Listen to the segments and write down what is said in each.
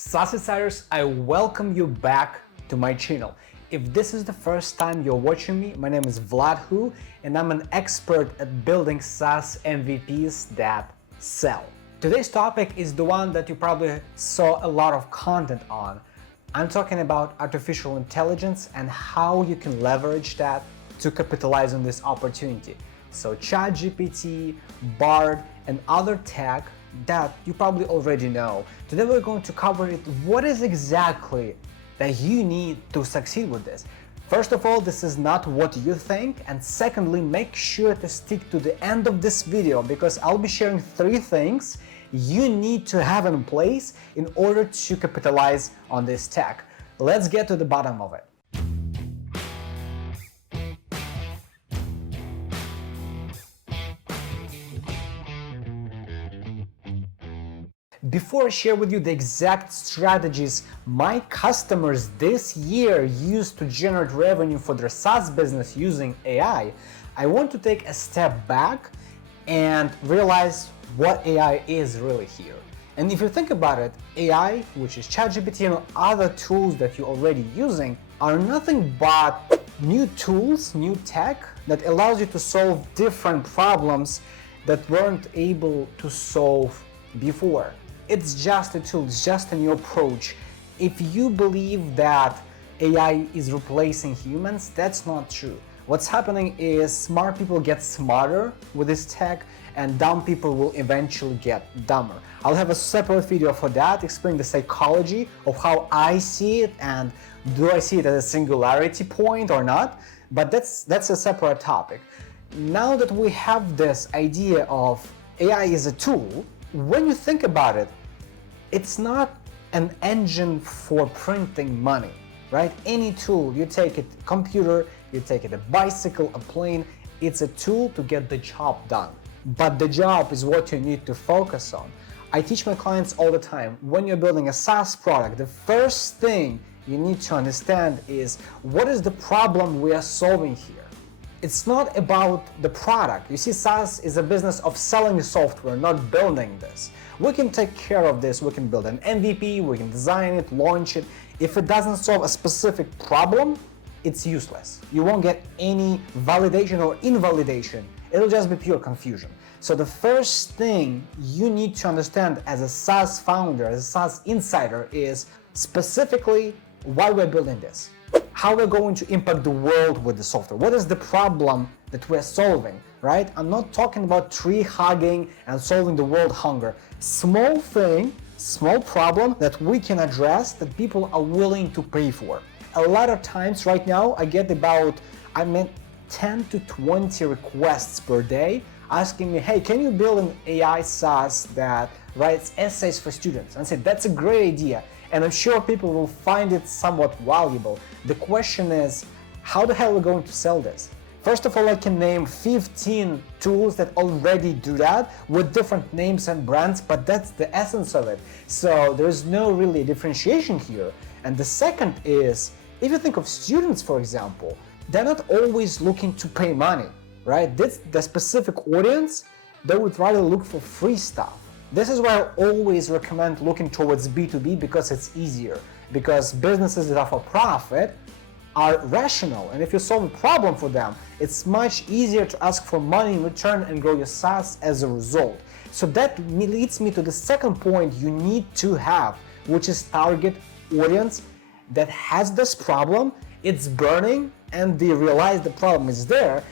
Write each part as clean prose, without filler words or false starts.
SaaS Insiders, I welcome you back to my channel. If this is the first time you're watching me, my name is Vlad Hu, and I'm an expert at building SaaS MVPs that sell. Today's topic is the one that you probably saw a lot of content on. I'm talking about artificial intelligence and how you can leverage that to capitalize on this opportunity. So ChatGPT, Bard, and other tech that you probably already know. Today we're going to cover it. What is exactly that you need to succeed with this? First of all, this is not what you think, and secondly, make sure to stick to the end of this video because I'll be sharing 3 things you need to have in place in order to capitalize on this tech. Let's get to the bottom of it. Before I share with you the exact strategies my customers this year used to generate revenue for their SaaS business using AI, I want to take a step back and realize what AI is really here. And if you think about it, AI, which is ChatGPT and other tools that you're already using, are nothing but new tools, new tech that allows you to solve different problems that weren't able to solve before. It's just a tool, it's just a new approach. If you believe that AI is replacing humans, that's not true. What's happening is smart people get smarter with this tech and dumb people will eventually get dumber. I'll have a separate video for that, explaining the psychology of how I see it and do I see it as a singularity point or not, but that's a separate topic. Now that we have this idea of AI is a tool, when you think about it, it's not an engine for printing money, right? Any tool, you take it, computer, you take it, a bicycle, a plane, it's a tool to get the job done. But the job is what you need to focus on. I teach my clients all the time, when you're building a SaaS product, the first thing you need to understand is what is the problem we are solving here? It's not about the product. You see, SaaS is a business of selling software, not building this. We can take care of this. We can build an MVP, we can design it, launch it. If it doesn't solve a specific problem, it's useless. You won't get any validation or invalidation. It'll just be pure confusion. So the first thing you need to understand as a SaaS founder, as a SaaS insider, is specifically why we're building this. How we're going to impact the world with the software. What is the problem that we're solving, right? I'm not talking about tree hugging and solving the world hunger. Small thing, small problem that we can address that people are willing to pay for. A lot of times right now I get about 10 to 20 requests per day asking me, hey, can you build an AI SaaS that writes essays for students? And I said, that's a great idea. And I'm sure people will find it somewhat valuable. The question is, how the hell are we going to sell this? First of all, I can name 15 tools that already do that with different names and brands, but that's the essence of it. So there's no really differentiation here. And the second is, if you think of students, for example, they're not always looking to pay money, right? This the specific audience, they would rather look for free stuff. This is why I always recommend looking towards B2B because it's easier. Because businesses that are for profit are rational, and if you solve a problem for them, it's much easier to ask for money in return and grow your SaaS as a result. So that leads me to the second point you need to have, which is target audience that has this problem, it's burning, and they realize the problem is there,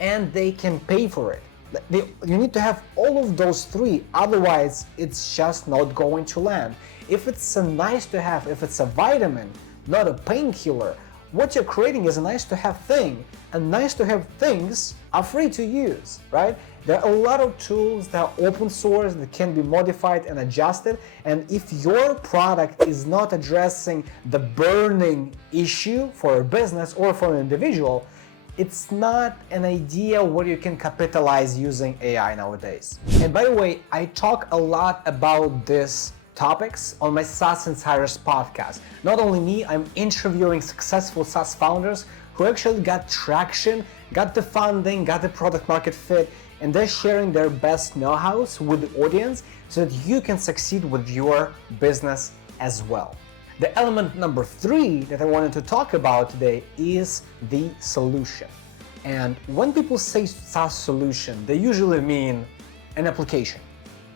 and they can pay for it. You need to have all of those 3, otherwise it's just not going to land. If it's a nice to have, if it's a vitamin, not a painkiller, what you're creating is a nice to have thing, and nice to have things are free to use, right? There are a lot of tools that are open source that can be modified and adjusted, and if your product is not addressing the burning issue for a business or for an individual, it's not an idea where you can capitalize using AI nowadays. And by the way, I talk a lot about these topics on my SaaS Insiders Podcast. Not only me, I'm interviewing successful SaaS founders who actually got traction, got the funding, got the product market fit, and they're sharing their best know-hows with the audience so that you can succeed with your business as well. The element number 3 that I wanted to talk about today is the solution. And when people say SaaS solution, they usually mean an application,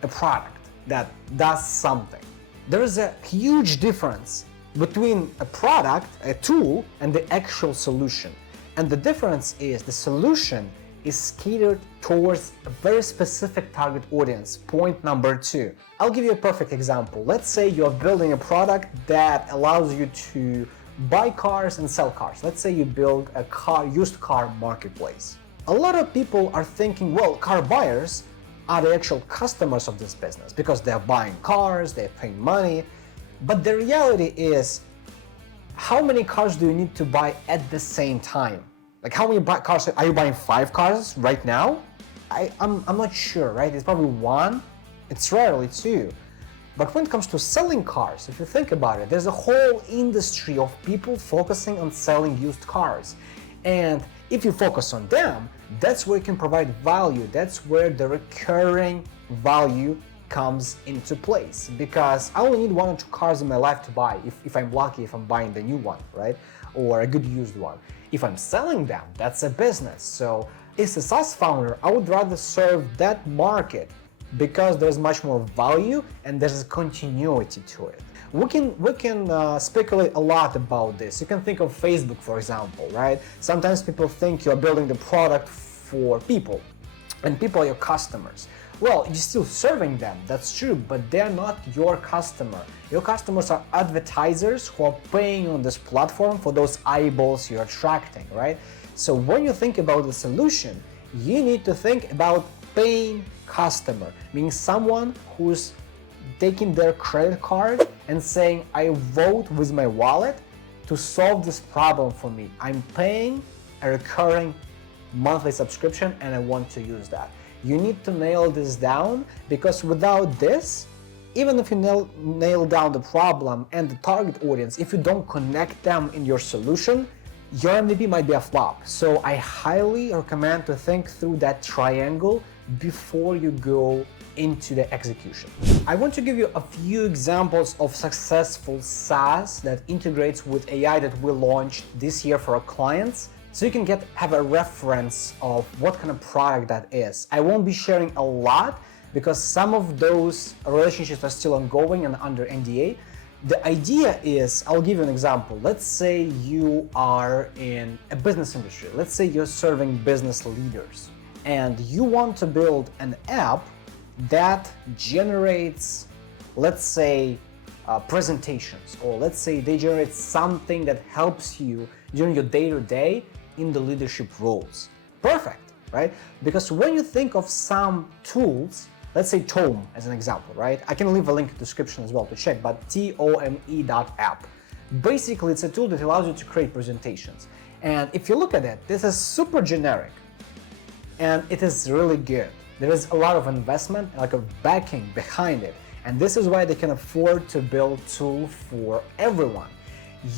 a product that does something. There is a huge difference between a product, a tool, and the actual solution. And the difference is the solution is catered towards a very specific target audience. Point number 2. I'll give you a perfect example. Let's say you're building a product that allows you to buy cars and sell cars. Let's say you build a used car marketplace. A lot of people are thinking, well, car buyers are the actual customers of this business because they're buying cars, they're paying money. But the reality is, how many cars do you need to buy at the same time? Like, how many cars are you buying? 5 cars right now? I'm not sure, right? It's probably 1. It's rarely 2. But when it comes to selling cars, if you think about it, there's a whole industry of people focusing on selling used cars. And if you focus on them, that's where you can provide value. That's where the recurring value comes into place. Because I only need 1 or 2 cars in my life to buy, if I'm lucky, if I'm buying the new one, right? Or a good used one. If I'm selling them, that's a business. So as a SaaS founder, I would rather serve that market because there's much more value and there's a continuity to it. We can speculate a lot about this. You can think of Facebook, for example, right? Sometimes people think you're building the product for people, and people are your customers. Well, you're still serving them, that's true, but they're not your customer. Your customers are advertisers who are paying on this platform for those eyeballs you're attracting, right? So when you think about the solution, you need to think about paying customer, meaning someone who's taking their credit card and saying, I vote with my wallet to solve this problem for me. I'm paying a recurring monthly subscription and I want to use that. You need to nail this down, because without this, even if you nail down the problem and the target audience, if you don't connect them in your solution, your MVP might be a flop. So I highly recommend to think through that triangle before you go into the execution. I want to give you a few examples of successful SaaS that integrates with AI that we launched this year for our clients, so you can have a reference of what kind of product that is. I won't be sharing a lot because some of those relationships are still ongoing and under NDA. The idea is, I'll give you an example. Let's say you are in a business industry. Let's say you're serving business leaders and you want to build an app that generates, let's say, presentations, or let's say they generate something that helps you during your day-to-day in the leadership roles. Perfect, right? Because when you think of some tools, let's say Tome as an example, right? I can leave a link in the description as well to check, but tome.app. Basically, it's a tool that allows you to create presentations. And if you look at it, this is super generic and it is really good. There is a lot of investment, like a backing behind it. And this is why they can afford to build a tool for everyone.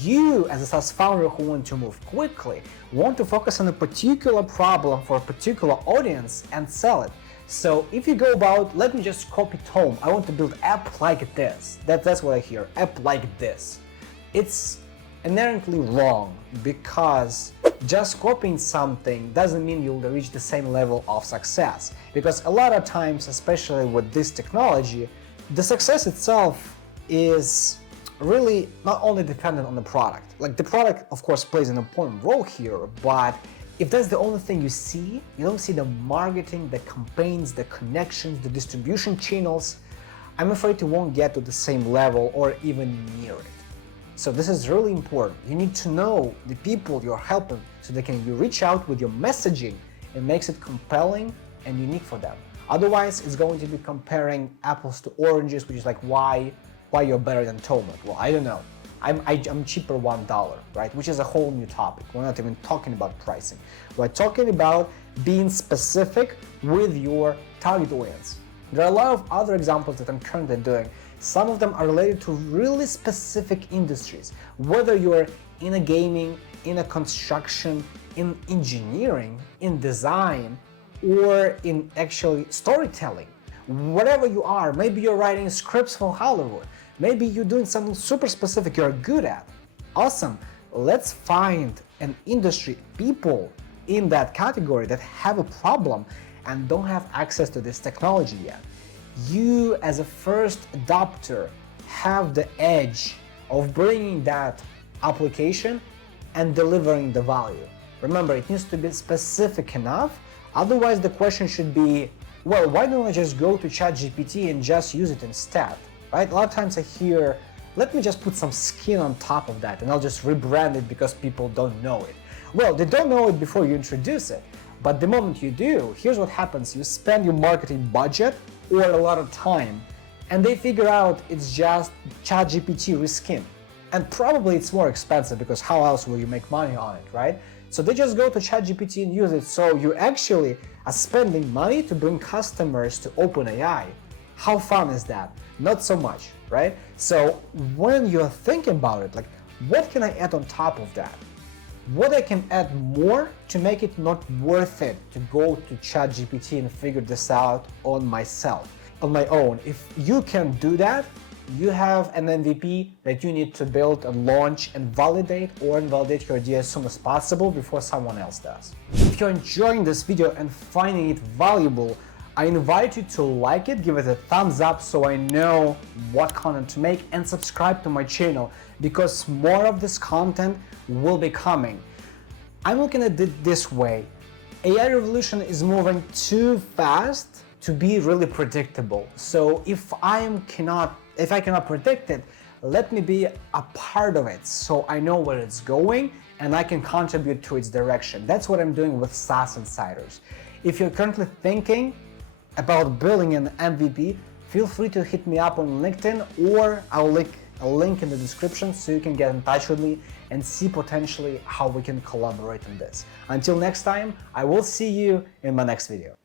You, as a SaaS founder who want to move quickly, want to focus on a particular problem for a particular audience and sell it. So if you go about, let me just copy Tome, I want to build app like this. That's what I hear, app like this. It's inherently wrong, because just copying something doesn't mean you'll reach the same level of success. Because a lot of times, especially with this technology, the success itself is really not only dependent on the product. Like, the product, of course, plays an important role here, but if that's the only thing you see, you don't see the marketing, the campaigns, the connections, the distribution channels, I'm afraid you won't get to the same level or even near it. So this is really important. You need to know the people you're helping so you reach out with your messaging and makes it compelling and unique for them. Otherwise, it's going to be comparing apples to oranges, which is like, why you're better than Tome? Well, I don't know. I'm cheaper $1, right? Which is a whole new topic. We're not even talking about pricing. We're talking about being specific with your target audience. There are a lot of other examples that I'm currently doing. Some of them are related to really specific industries. Whether you're in a gaming, in a construction, in engineering, in design, or in actually storytelling. Whatever you are, maybe you're writing scripts for Hollywood. Maybe you're doing something super specific you're good at. Awesome. Let's find an industry, people in that category that have a problem and don't have access to this technology yet. You, as a first adopter, have the edge of bringing that application and delivering the value. Remember, it needs to be specific enough. Otherwise, the question should be, well, why don't I just go to ChatGPT and just use it instead, right? A lot of times I hear, let me just put some skin on top of that and I'll just rebrand it because people don't know it. Well, they don't know it before you introduce it, but the moment you do, here's what happens. You spend your marketing budget or a lot of time, and they figure out it's just ChatGPT reskin. And probably it's more expensive because how else will you make money on it, right? So they just go to ChatGPT and use it. So you actually are spending money to bring customers to OpenAI. How fun is that? Not so much, right? So when you're thinking about it, like, what can I add on top of that? What I can add more to make it not worth it to go to ChatGPT and figure this out on myself, on my own. If you can do that, you have an MVP that you need to build and launch and validate or invalidate your idea as soon as possible before someone else does. If you're enjoying this video and finding it valuable, I invite you to like it, give it a thumbs up so I know what content to make, and subscribe to my channel because more of this content will be coming. I'm looking at it this way. AI revolution is moving too fast to be really predictable. So if I cannot predict it, let me be a part of it so I know where it's going and I can contribute to its direction. That's what I'm doing with SaaS Insiders. If you're currently thinking about building an MVP, feel free to hit me up on LinkedIn, or I'll link a link in the description so you can get in touch with me and see potentially how we can collaborate on this. Until next time, I will see you in my next video.